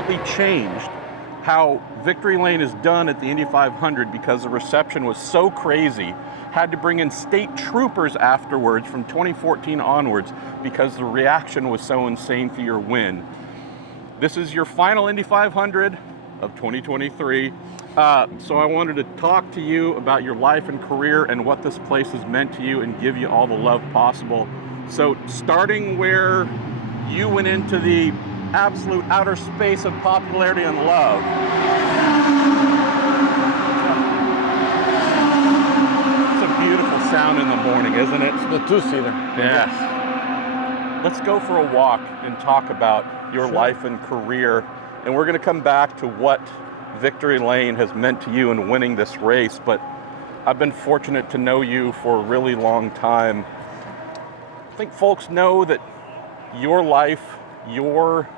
permanently changed how Victory Lane is done at the Indy 500 because the reception was so crazy. Had to bring in state troopers afterwards from 2014 onwards because the reaction was so insane for your win. This is your final Indy 500 of 2023. So I wanted to talk to you about your life and career and what this place has meant to you and give you all the love possible. So starting where you went into the absolute outer space of popularity and love. It's a beautiful sound in the morning, isn't it? It's the two-seater. Yes. Let's go for a walk and talk about your life and career. And we're going to come back to what Victory Lane has meant to you in winning this race. But I've been fortunate to know you for a really long time. I think folks know that your life, your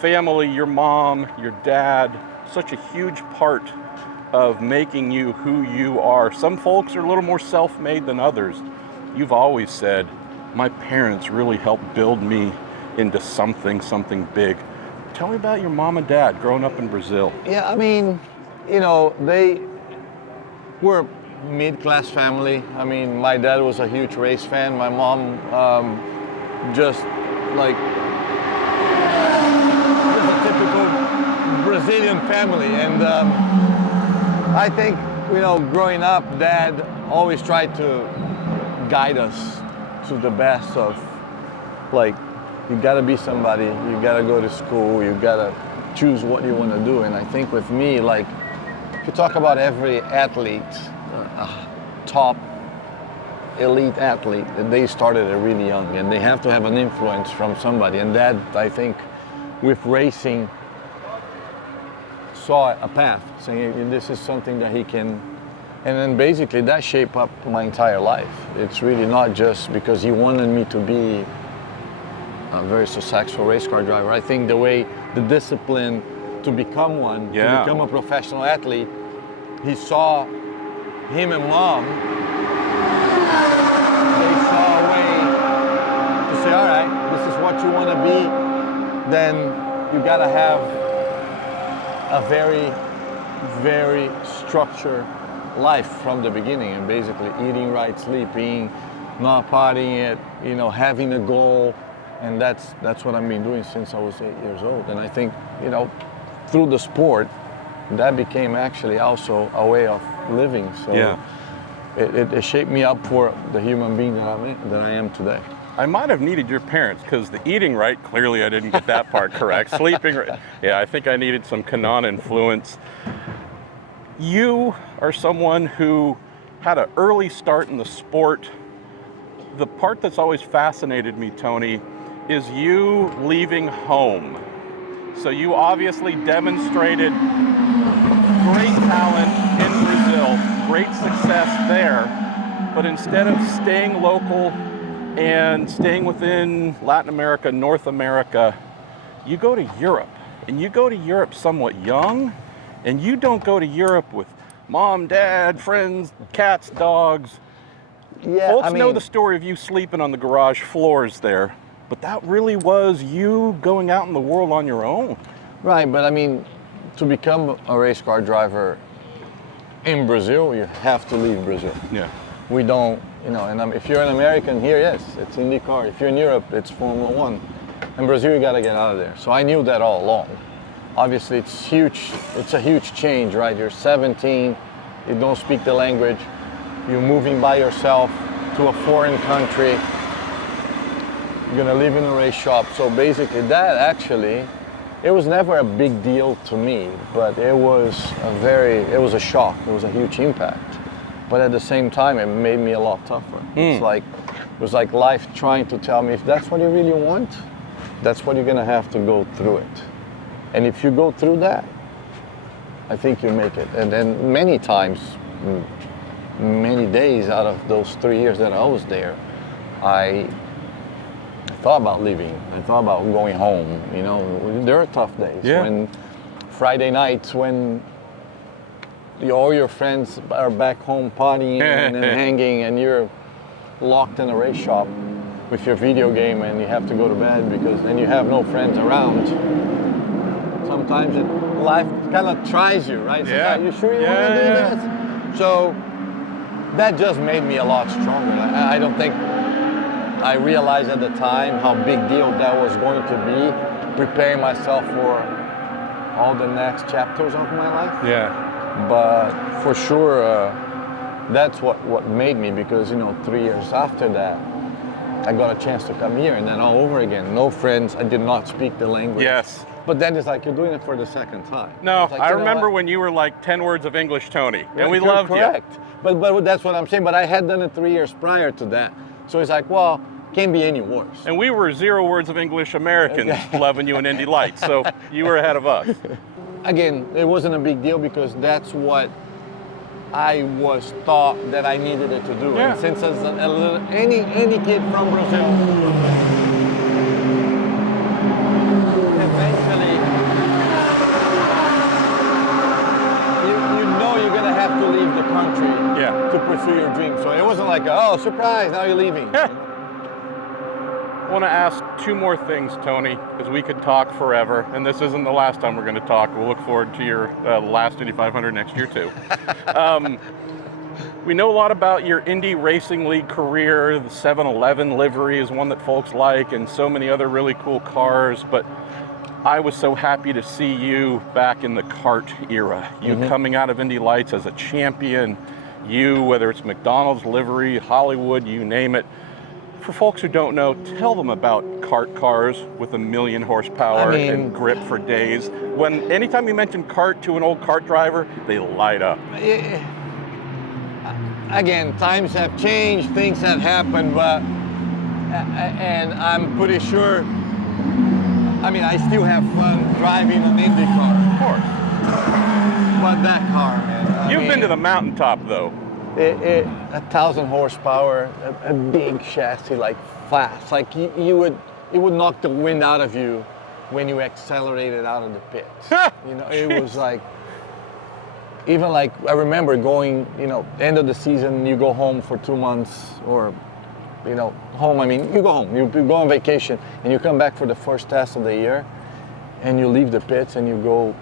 family, your mom, your dad, such a huge part of making you who you are. Some folks are a little more self-made than others. You've always said, my parents really helped build me into something big. Tell me about your mom and dad growing up in Brazil. Yeah, I mean, you know, they were a mid-class family. I mean, my dad was a huge race fan. My mom just a typical Brazilian family. And I think, you know, growing up, Dad always tried to guide us to the best of, like, you gotta be somebody, you gotta go to school, you gotta choose what you wanna do. And I think with me, like, if you talk about every athlete, top elite athlete, they started really young and they have to have an influence from somebody. And Dad, I think, with racing, saw a path, saying this is something that he can, and then basically that shaped up my entire life. It's really not just because he wanted me to be a very successful race car driver. I think the discipline to become one, to become a professional athlete, he saw him and Mom, they saw a way to say, all right, this is what you want to be, then you got to have a very, very structured life from the beginning, and basically eating right, sleeping, not partying it, you know, having a goal. And that's what I've been doing since I was 8 years old. And I think, you know, through the sport, that became actually also a way of living. So it shaped me up for the human being that I am today. I might have needed your parents because the eating right, clearly I didn't get that part correct. Sleeping right, yeah, I think I needed some Kanaan influence. You are someone who had an early start in the sport. The part that's always fascinated me, Tony, is you leaving home. So you obviously demonstrated great talent in Brazil, great success there, but instead of staying local and staying within Latin America, North America, you go to Europe. And you go to Europe somewhat young, and you don't go to Europe with mom, dad, friends, cats, dogs. Yeah, Folks know the story of you sleeping on the garage floors there, but that really was you going out in the world on your own. Right, but I mean, to become a race car driver in Brazil, you have to leave Brazil. Yeah. We don't, you know, and if you're an American here, yes, it's IndyCar. If you're in Europe, it's Formula One. In Brazil, you gotta get out of there. So I knew that all along. Obviously, it's huge. It's a huge change, right? You're 17, you don't speak the language, you're moving by yourself to a foreign country, you're gonna live in a race shop. So basically that actually, it was never a big deal to me, but it was a shock, it was a huge impact. But at the same time, it made me a lot tougher. It was like life trying to tell me, if that's what you really want, that's what you're gonna have to go through it. And if you go through that, I think you make it. And then many times, many days out of those 3 years that I was there, I thought about leaving. I thought about going home. You know, there are tough days. Yeah. When Friday nights, when all your friends are back home partying and hanging, and you're locked in a race shop with your video game, and you have to go to bed because then you have no friends around. sometimes, and life kind of tries you, right? Yeah. Are you sure you want to do this? So that just made me a lot stronger. I don't think I realized at the time how big deal that was going to be, preparing myself for all the next chapters of my life. Yeah. But for sure, that's what made me, because 3 years after that, I got a chance to come here, and then all over again. No friends. I did not speak the language. Yes. But then it's like you're doing it for the second time. No, It's like, I you know remember what? when you were like 10 words of English, Tony, and we You're loved correct. you. But that's what I'm saying. But I had done it 3 years prior to that. So it's like, well, can't be any worse. And we were 0 words of English Americans loving you in Indy Lights, so you were ahead of us. Again, it wasn't a big deal because that's what I was taught that I needed it to do. Yeah. And since as a little, any kid from Brazil, eventually, you know you're gonna have to leave the country Yeah. to pursue your dream. So it wasn't like, oh, surprise, now you're leaving. I want to ask 2 more things, Tony, because we could talk forever, and this isn't the last time we're going to talk. We'll look forward to your last Indy 500 next year, too. We know a lot about your Indy Racing League career. The 711 livery is one that folks like, and so many other really cool cars, but I was so happy to see you back in the kart era. You coming out of Indy Lights as a champion, whether it's McDonald's livery, Hollywood, you name it. For folks who don't know, tell them about kart cars with 1 million horsepower and grip for days. Anytime you mention kart to an old kart driver, they light up. Again, times have changed, things have happened, but and I'm pretty sure. I still have fun driving an IndyCar. Of course. But that car, man. You've been to the mountaintop, though. 1,000 horsepower, a big chassis, like fast. Like it would knock the wind out of you when you accelerated out of the pits. It was like, even like, I remember going, end of the season, you go home for 2 months, or, home, you go home, you go on vacation, and you come back for the first test of the year, and you leave the pits, and you go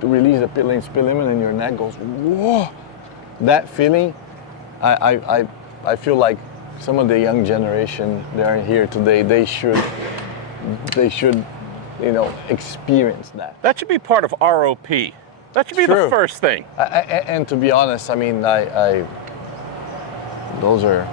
to release the pit lane speed limit, and your neck goes, whoa. That feeling, I feel like some of the young generation that are here today, they should, experience that. That should be part of ROP. That should be the first thing. And to be honest, those are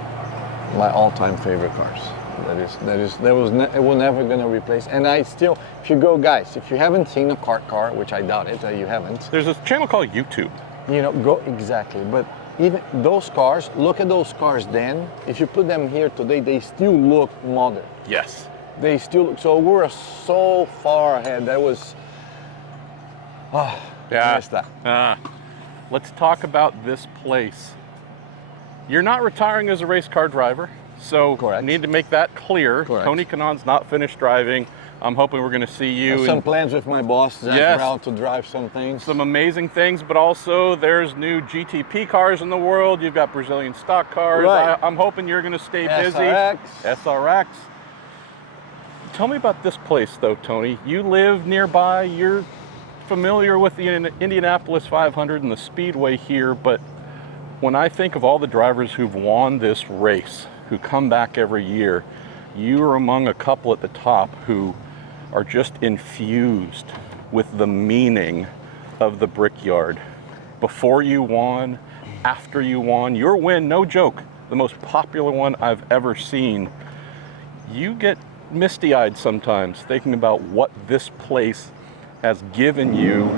my all-time favorite cars. It was never going to replace. And I still, if you go, guys, if you haven't seen a kart car, which I doubt it, you haven't. There's a channel called YouTube. Go exactly. But even those cars, look at those cars then. If you put them here today, they still look modern. Yes. They still look, so we were so far ahead. That was, I missed that. Let's talk about this place. You're not retiring as a race car driver, so I need to make that clear. Correct. Tony Kanaan's not finished driving. I'm hoping we're going to see you. Some plans with my boss, Zach Brown, to drive some things. Some amazing things, but also there's new GTP cars in the world. You've got Brazilian stock cars. Right. I'm hoping you're going to stay busy. SRX. Tell me about this place, though, Tony. You live nearby. You're familiar with the Indianapolis 500 and the Speedway here, but when I think of all the drivers who've won this race, who come back every year, you are among a couple at the top who are just infused with the meaning of the Brickyard. Before you won, after you won, your win, no joke, the most popular one I've ever seen. You get misty-eyed sometimes thinking about what this place has given you.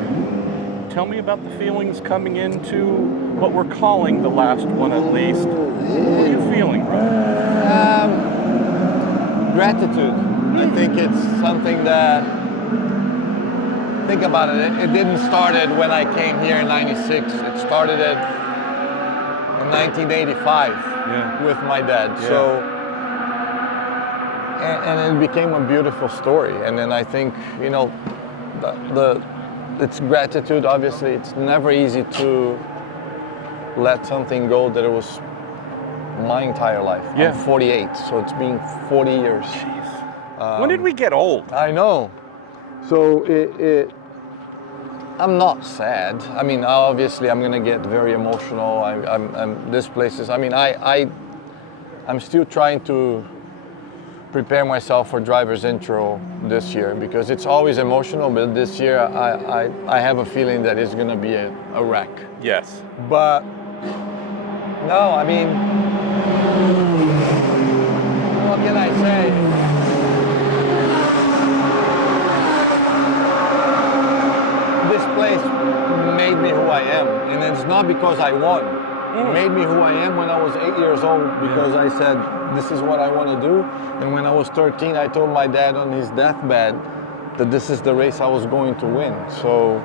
Tell me about the feelings coming into what we're calling the last one at least. What are you feeling, bro? Gratitude. I think it's something that, think about it, it didn't start when I came here in '96. It started in 1985 with my dad. Yeah. So, and it became a beautiful story. And then I think, it's gratitude. Obviously, it's never easy to let something go that it was my entire life. Yeah. I'm 48, so it's been 40 years. Jeez. When did we get old? I know. So I'm not sad. I mean, obviously, I'm gonna get very emotional. This place is. I mean, I'm still trying to prepare myself for driver's intro this year because it's always emotional. But this year, I have a feeling that it's gonna be a wreck. Yes. But no, I mean, what can I say? This place made me who I am, and it's not because I won. It made me who I am when I was 8 years old because I said, this is what I want to do. And when I was 13, I told my dad on his deathbed that this is the race I was going to win. So,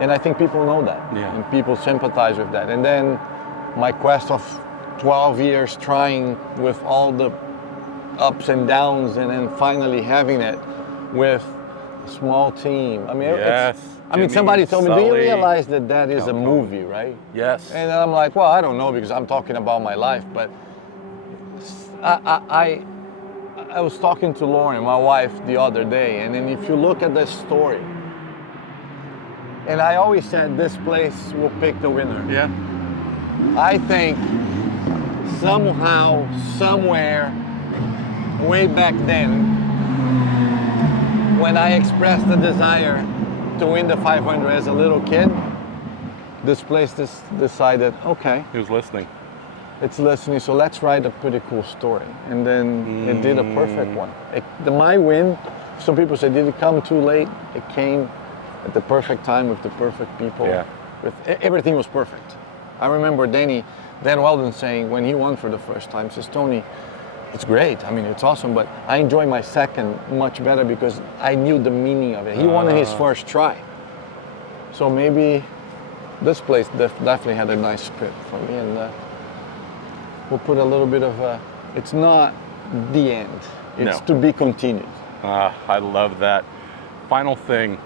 and I think people know that, and people sympathize with that. And then my quest of 12 years trying with all the ups and downs, and then finally having it with a small team. I mean, somebody told me, do you realize that that is a movie, right? Yes. And I'm like, well, I don't know because I'm talking about my life, but I was talking to Lauren, my wife, the other day, and then if you look at the story, and I always said this place will pick the winner. Yeah. I think somehow, somewhere, way back then, when I expressed the desire to win the 500 as a little kid, this place decided, okay. He was listening. It's listening, so let's write a pretty cool story. And then it did a perfect one. My win, some people say, did it come too late? It came at the perfect time with the perfect people. Yeah. Everything was perfect. I remember Dan Weldon saying when he won for the first time, says, Tony, it's great. I mean, it's awesome, but I enjoy my second much better because I knew the meaning of it. He won in his first try. So maybe this place definitely had a nice script for me, and we'll put a little bit of it's not the end. It's to be continued. I love that. Final thing.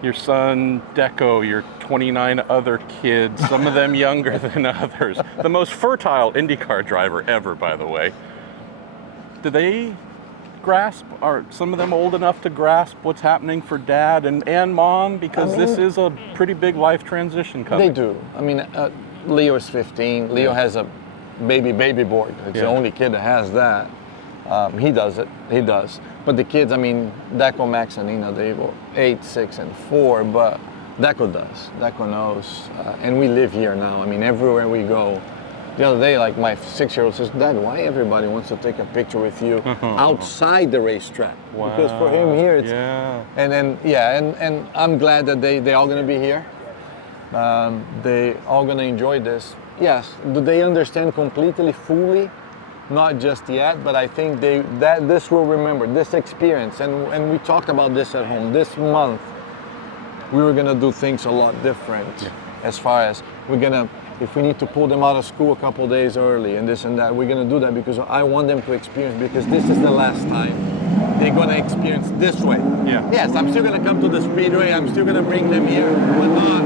Your son, Deco, your 29 other kids, some of them younger than others. The most fertile IndyCar driver ever, by the way. Do they grasp, are some of them old enough to grasp what's happening for dad and mom? Because this is a pretty big life transition coming. They do. I mean, Leo is 15. Leo has a baby board. It's the only kid that has that. He does it. He does. But the kids, I mean, Deco, Max, and Nina, they go 8, 6, and 4. But Deco does. Deco knows. And we live here now. I mean, everywhere we go. The other day, like my 6-year-old says, Dad, why everybody wants to take a picture with you outside the racetrack? Wow. Because for him here, it's... And then, and I'm glad that they all going to be here. They all going to enjoy this. Yes, do they understand completely, fully? Not just yet, but I think this will remember, this experience. And we talked about this at home. This month, we were going to do things a lot different as far as we're going to, if we need to pull them out of school a couple of days early and this and that, we're going to do that because I want them to experience, because this is the last time they're going to experience this way. Yeah. Yes, I'm still going to come to the speedway, I'm still going to bring them here, but not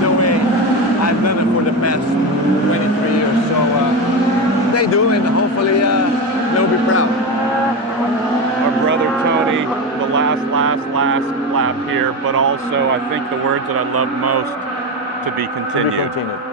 the way I've done it for the past 23 years. So they do, and hopefully they'll be proud. Our brother Tony, the last lap here, but also I think the words that I love most, to be continued. To be continued.